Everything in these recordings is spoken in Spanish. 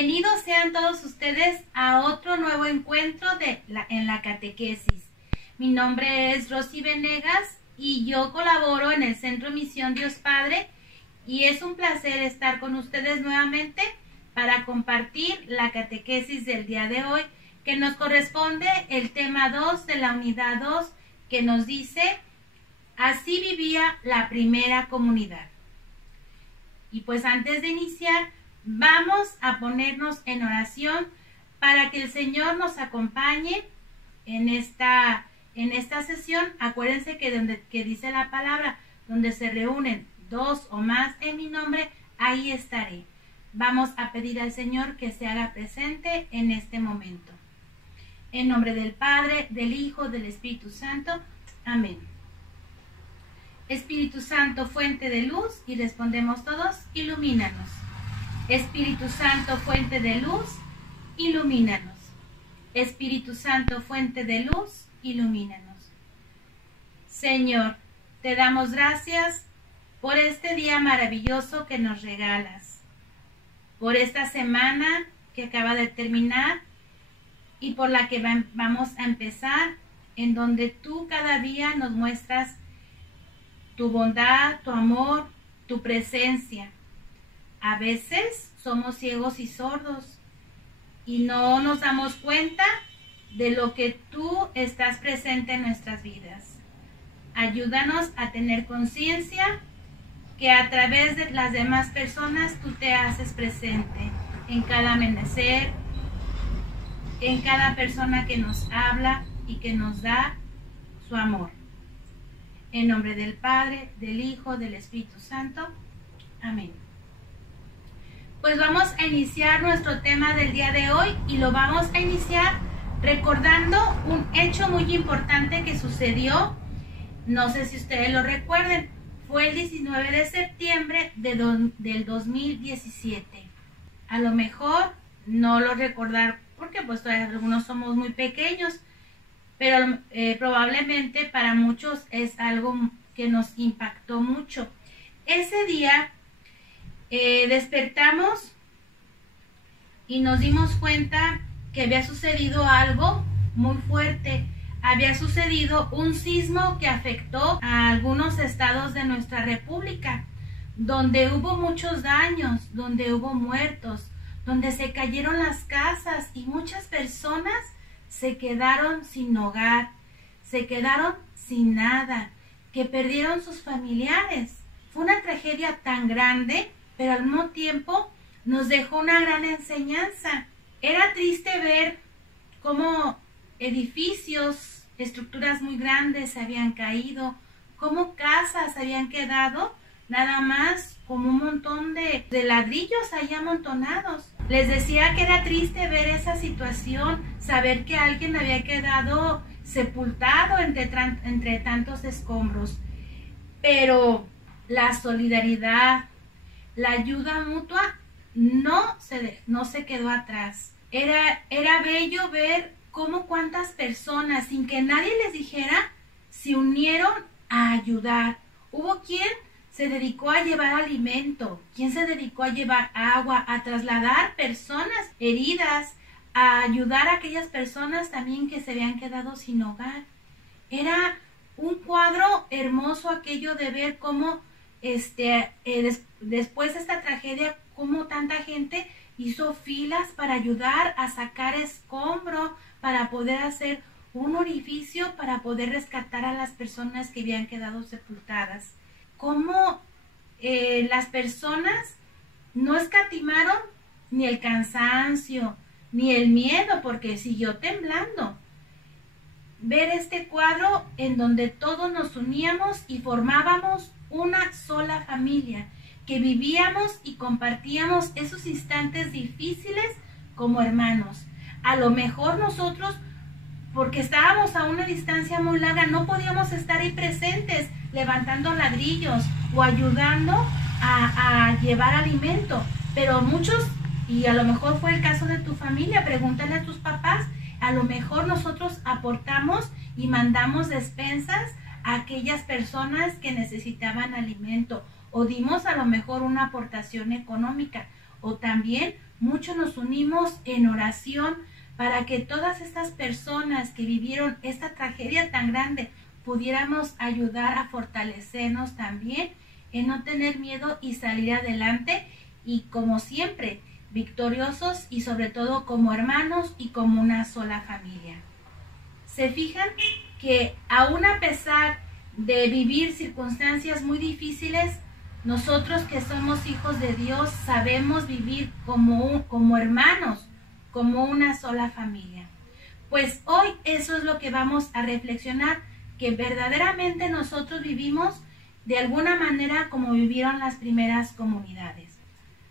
Bienvenidos sean todos ustedes a otro nuevo encuentro en la catequesis. Mi nombre es Rosy Venegas y yo colaboro en el Centro Misión Dios Padre y es un placer estar con ustedes nuevamente para compartir la catequesis del día de hoy, que nos corresponde el tema 2 de la unidad 2, que nos dice: así vivía la primera comunidad. Y pues antes de iniciar, vamos a ponernos en oración para que el Señor nos acompañe en esta sesión. Acuérdense que dice la palabra, donde se reúnen dos o más en mi nombre, ahí estaré. Vamos a pedir al Señor que se haga presente en este momento. En nombre del Padre, del Hijo, del Espíritu Santo. Amén. Espíritu Santo, fuente de luz, y respondemos todos: ilumínanos. Espíritu Santo, fuente de luz, ilumínanos. Espíritu Santo, fuente de luz, ilumínanos. Señor, te damos gracias por este día maravilloso que nos regalas, por esta semana que acaba de terminar y por la que vamos a empezar, en donde tú cada día nos muestras tu bondad, tu amor, tu presencia. A veces somos ciegos y sordos y no nos damos cuenta de lo que tú estás presente en nuestras vidas. Ayúdanos a tener conciencia que a través de las demás personas tú te haces presente en cada amanecer, en cada persona que nos habla y que nos da su amor. En nombre del Padre, del Hijo, del Espíritu Santo. Amén. Pues vamos a iniciar nuestro tema del día de hoy y lo vamos a iniciar recordando un hecho muy importante que sucedió. No sé si ustedes lo recuerden, fue el 19 de septiembre del 2017. A lo mejor no lo recordar porque pues todavía algunos somos muy pequeños, pero probablemente para muchos es algo que nos impactó mucho. Ese día despertamos y nos dimos cuenta que había sucedido algo muy fuerte. Había sucedido un sismo que afectó a algunos estados de nuestra república, donde hubo muchos daños, donde hubo muertos, donde se cayeron las casas y muchas personas se quedaron sin hogar, se quedaron sin nada, que perdieron sus familiares. Fue una tragedia tan grande, pero al mismo tiempo nos dejó una gran enseñanza. Era triste ver cómo edificios, estructuras muy grandes se habían caído, cómo casas habían quedado nada más como un montón de ladrillos ahí amontonados. Les decía que era triste ver esa situación, saber que alguien había quedado sepultado entre tantos escombros. Pero la solidaridad, la ayuda mutua no se quedó atrás. Era bello ver cómo cuántas personas, sin que nadie les dijera, se unieron a ayudar. Hubo quien se dedicó a llevar alimento, quien se dedicó a llevar agua, a trasladar personas heridas, a ayudar a aquellas personas también que se habían quedado sin hogar. Era un cuadro hermoso aquello de ver cómo después de esta tragedia, cómo tanta gente hizo filas para ayudar a sacar escombro, para poder hacer un orificio, para poder rescatar a las personas que habían quedado sepultadas. Cómo las personas no escatimaron ni el cansancio, ni el miedo, porque siguió temblando. Ver este cuadro en donde todos nos uníamos y formábamos una sola familia, que vivíamos y compartíamos esos instantes difíciles como hermanos. A lo mejor nosotros, porque estábamos a una distancia muy larga, no podíamos estar ahí presentes levantando ladrillos o ayudando a llevar alimento, pero muchos, y a lo mejor fue el caso de tu familia, pregúntale a tus papás, a lo mejor nosotros aportamos y mandamos despensas a aquellas personas que necesitaban alimento, o dimos a lo mejor una aportación económica, o también mucho nos unimos en oración para que todas estas personas que vivieron esta tragedia tan grande pudiéramos ayudar a fortalecernos también en no tener miedo y salir adelante y como siempre victoriosos y sobre todo como hermanos y como una sola familia. ¿Se fijan que aún a pesar de vivir circunstancias muy difíciles, nosotros que somos hijos de Dios sabemos vivir como hermanos, como una sola familia? Pues hoy eso es lo que vamos a reflexionar, que verdaderamente nosotros vivimos de alguna manera como vivieron las primeras comunidades.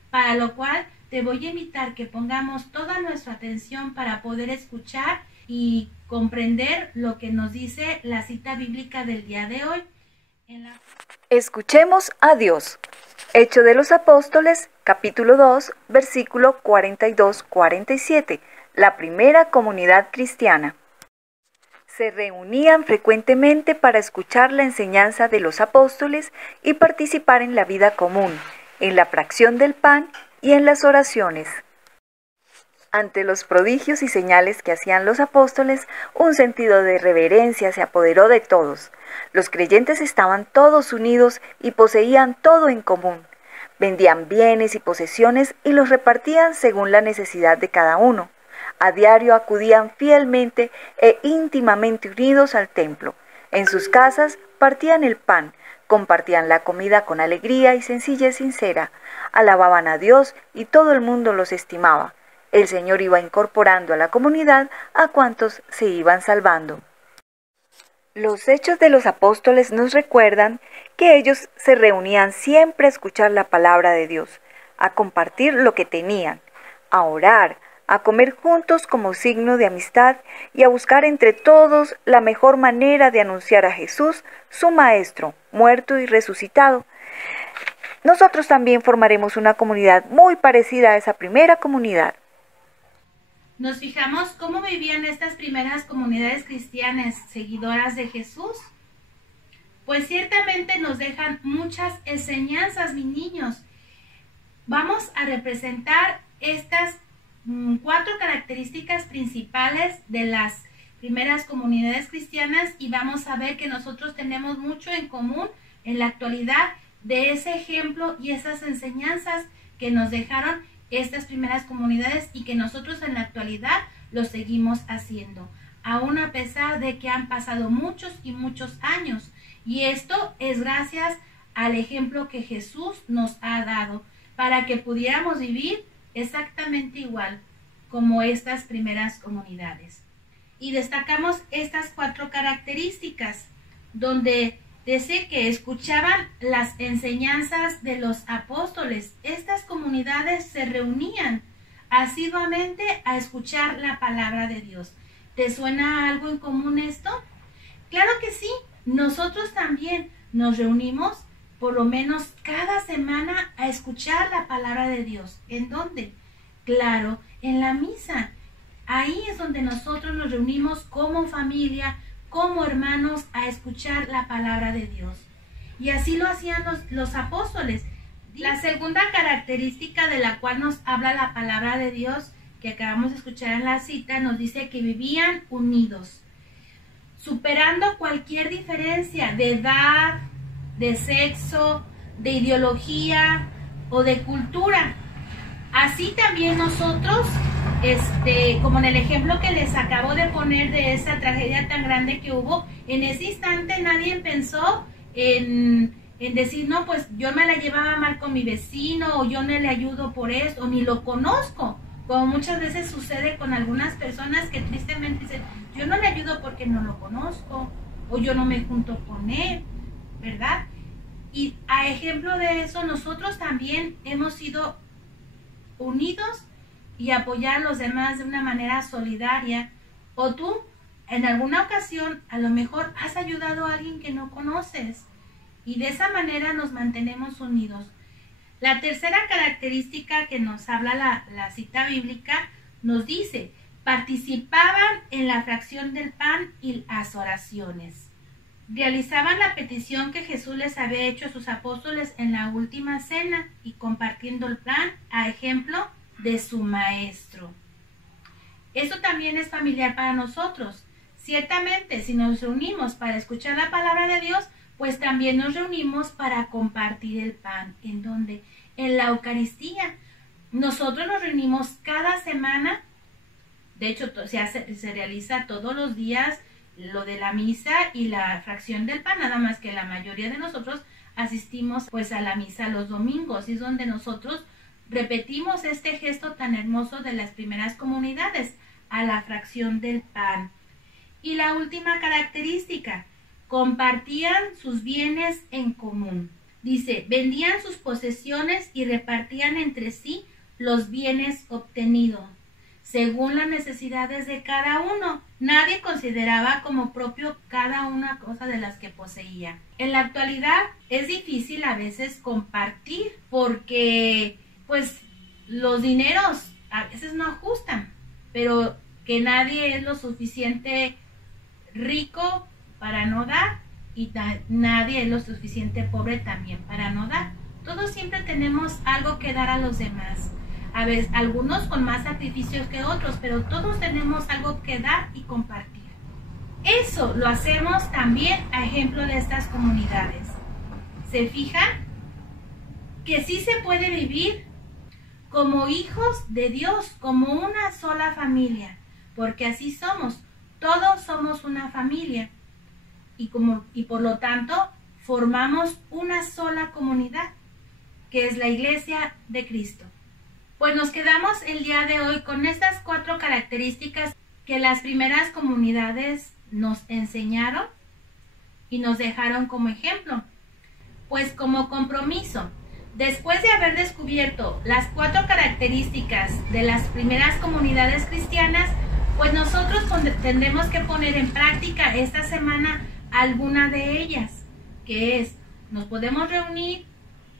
Para lo cual te voy a invitar que pongamos toda nuestra atención para poder escuchar y comprender lo que nos dice la cita bíblica del día de hoy. Escuchemos a Dios. Hechos de los Apóstoles, capítulo 2, versículo 42-47. La primera comunidad cristiana. Se reunían frecuentemente para escuchar la enseñanza de los apóstoles y participar en la vida común, en la fracción del pan y en las oraciones. Ante los prodigios y señales que hacían los apóstoles, un sentido de reverencia se apoderó de todos. Los creyentes estaban todos unidos y poseían todo en común. Vendían bienes y posesiones y los repartían según la necesidad de cada uno. A diario acudían fielmente e íntimamente unidos al templo. En sus casas partían el pan, compartían la comida con alegría y sencillez sincera. Alababan a Dios y todo el mundo los estimaba. El Señor iba incorporando a la comunidad a cuantos se iban salvando. Los hechos de los apóstoles nos recuerdan que ellos se reunían siempre a escuchar la palabra de Dios, a compartir lo que tenían, a orar, a comer juntos como signo de amistad y a buscar entre todos la mejor manera de anunciar a Jesús, su Maestro, muerto y resucitado. Nosotros también formaremos una comunidad muy parecida a esa primera comunidad. ¿Nos fijamos cómo vivían estas primeras comunidades cristianas seguidoras de Jesús? Pues ciertamente nos dejan muchas enseñanzas, mis niños. Vamos a representar estas 4 características principales de las primeras comunidades cristianas y vamos a ver que nosotros tenemos mucho en común en la actualidad de ese ejemplo y esas enseñanzas que nos dejaron estas primeras comunidades y que nosotros en la actualidad lo seguimos haciendo, aún a pesar de que han pasado muchos y muchos años. Y esto es gracias al ejemplo que Jesús nos ha dado para que pudiéramos vivir exactamente igual como estas primeras comunidades. Y destacamos estas 4 características, donde dice que escuchaban las enseñanzas de los apóstoles. Estas comunidades se reunían asiduamente a escuchar la palabra de Dios. ¿Te suena algo en común esto? Claro que sí. Nosotros también nos reunimos por lo menos cada semana a escuchar la palabra de Dios. ¿En dónde? Claro, en la misa. Ahí es donde nosotros nos reunimos como familia, como hermanos, a escuchar la palabra de Dios. Y así lo hacían los apóstoles. La segunda característica de la cual nos habla la palabra de Dios, que acabamos de escuchar en la cita, nos dice que vivían unidos, superando cualquier diferencia de edad, de sexo, de ideología o de cultura. Así también nosotros, como en el ejemplo que les acabo de poner de esa tragedia tan grande que hubo, en ese instante nadie pensó en decir, no, pues yo me la llevaba mal con mi vecino, o yo no le ayudo por eso, o ni lo conozco, como muchas veces sucede con algunas personas que tristemente dicen, yo no le ayudo porque no lo conozco, o yo no me junto con él, ¿verdad? Y a ejemplo de eso, nosotros también hemos sido unidos y apoyar a los demás de una manera solidaria. O tú, en alguna ocasión, a lo mejor has ayudado a alguien que no conoces. Y de esa manera nos mantenemos unidos. La tercera característica que nos habla la cita bíblica nos dice, participaban en la fracción del pan y las oraciones. Realizaban la petición que Jesús les había hecho a sus apóstoles en la última cena y compartiendo el pan, a ejemplo de su maestro. Esto también es familiar para nosotros. Ciertamente, si nos reunimos para escuchar la palabra de Dios, pues también nos reunimos para compartir el pan. ¿En dónde? En la Eucaristía. Nosotros nos reunimos cada semana. De hecho, se realiza todos los días lo de la misa y la fracción del pan, nada más que la mayoría de nosotros asistimos pues a la misa los domingos, y es donde nosotros repetimos este gesto tan hermoso de las primeras comunidades, a la fracción del pan. Y la última característica, compartían sus bienes en común. Dice, vendían sus posesiones y repartían entre sí los bienes obtenidos, según las necesidades de cada uno. Nadie consideraba como propio cada una cosa de las que poseía. En la actualidad es difícil a veces compartir porque pues los dineros a veces no ajustan, pero que nadie es lo suficiente rico para no dar y nadie es lo suficiente pobre también para no dar. Todos siempre tenemos algo que dar a los demás. A veces, algunos con más sacrificios que otros, pero todos tenemos algo que dar y compartir. Eso lo hacemos también a ejemplo de estas comunidades. ¿Se fijan? Que sí se puede vivir como hijos de Dios, como una sola familia, porque así somos. Todos somos una familia y por lo tanto formamos una sola comunidad, que es la Iglesia de Cristo. Pues nos quedamos el día de hoy con estas 4 características que las primeras comunidades nos enseñaron y nos dejaron como ejemplo. Pues como compromiso, después de haber descubierto las 4 características de las primeras comunidades cristianas, pues nosotros tendremos que poner en práctica esta semana alguna de ellas, que es, nos podemos reunir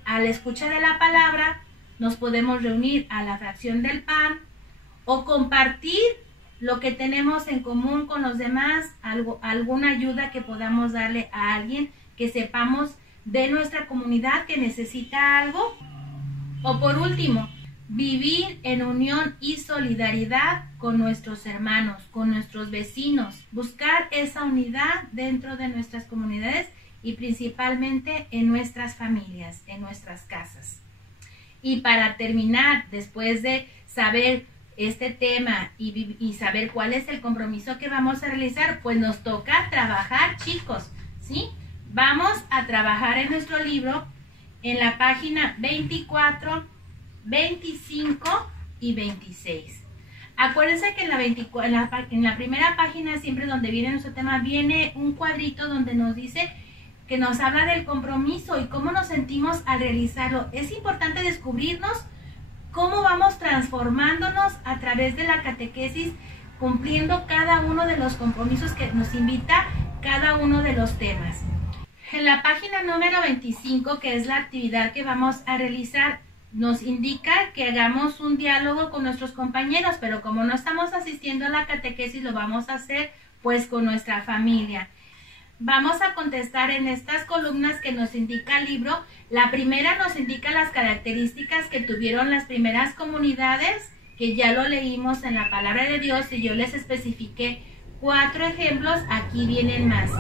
a la escucha de la palabra, nos podemos reunir a la fracción del pan o compartir lo que tenemos en común con los demás, alguna ayuda que podamos darle a alguien que sepamos de nuestra comunidad que necesita algo. O por último, vivir en unión y solidaridad con nuestros hermanos, con nuestros vecinos, buscar esa unidad dentro de nuestras comunidades y principalmente en nuestras familias, en nuestras casas. Y para terminar, después de saber este tema y saber cuál es el compromiso que vamos a realizar, pues nos toca trabajar, chicos, ¿sí? Vamos a trabajar en nuestro libro en la página 24, 25 y 26. Acuérdense que en la primera página, siempre donde viene nuestro tema, viene un cuadrito donde nos dice que nos habla del compromiso y cómo nos sentimos al realizarlo. Es importante descubrirnos cómo vamos transformándonos a través de la catequesis, cumpliendo cada uno de los compromisos que nos invita cada uno de los temas. En la página número 25, que es la actividad que vamos a realizar, nos indica que hagamos un diálogo con nuestros compañeros, pero como no estamos asistiendo a la catequesis, lo vamos a hacer pues con nuestra familia. Vamos a contestar en estas columnas que nos indica el libro. La primera nos indica las características que tuvieron las primeras comunidades, que ya lo leímos en la palabra de Dios y yo les especifiqué 4 ejemplos, aquí vienen más.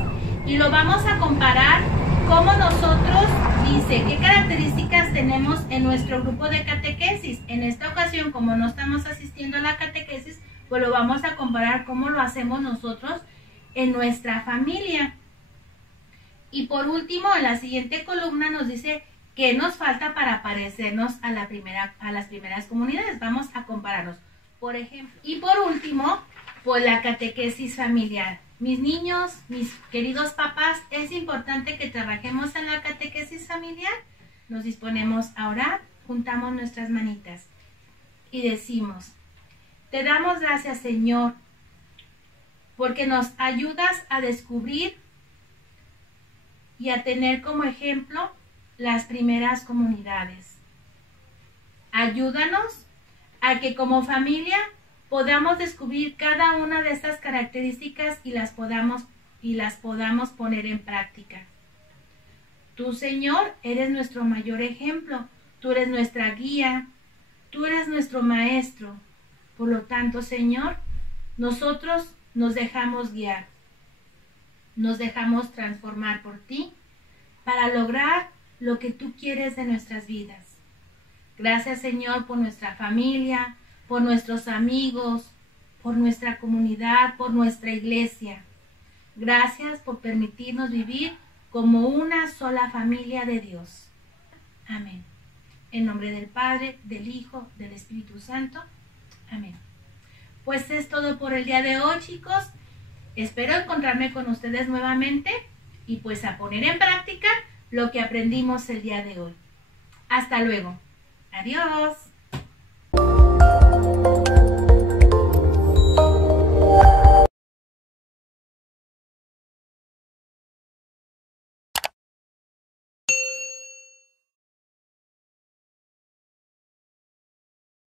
Y lo vamos a comparar cómo nosotros, dice, qué características tenemos en nuestro grupo de catequesis. En esta ocasión, como no estamos asistiendo a la catequesis, pues lo vamos a comparar cómo lo hacemos nosotros en nuestra familia. Y por último, en la siguiente columna nos dice qué nos falta para parecernos a las primeras comunidades. Vamos a compararlos, por ejemplo. Y por último, pues la catequesis familiar. Mis niños, mis queridos papás, es importante que trabajemos en la catequesis familiar. Nos disponemos a orar, juntamos nuestras manitas y decimos: te damos gracias, Señor, porque nos ayudas a descubrir y a tener como ejemplo las primeras comunidades. Ayúdanos a que como familia podamos descubrir cada una de estas características y las podamos poner en práctica. Tú, Señor, eres nuestro mayor ejemplo. Tú eres nuestra guía. Tú eres nuestro Maestro. Por lo tanto, Señor, nosotros nos dejamos guiar, nos dejamos transformar por ti para lograr lo que tú quieres de nuestras vidas. Gracias, Señor, por nuestra familia, por nuestros amigos, por nuestra comunidad, por nuestra iglesia. Gracias por permitirnos vivir como una sola familia de Dios. Amén. En nombre del Padre, del Hijo, del Espíritu Santo. Amén. Pues es todo por el día de hoy, chicos. Espero encontrarme con ustedes nuevamente y pues a poner en práctica lo que aprendimos el día de hoy. Hasta luego. Adiós.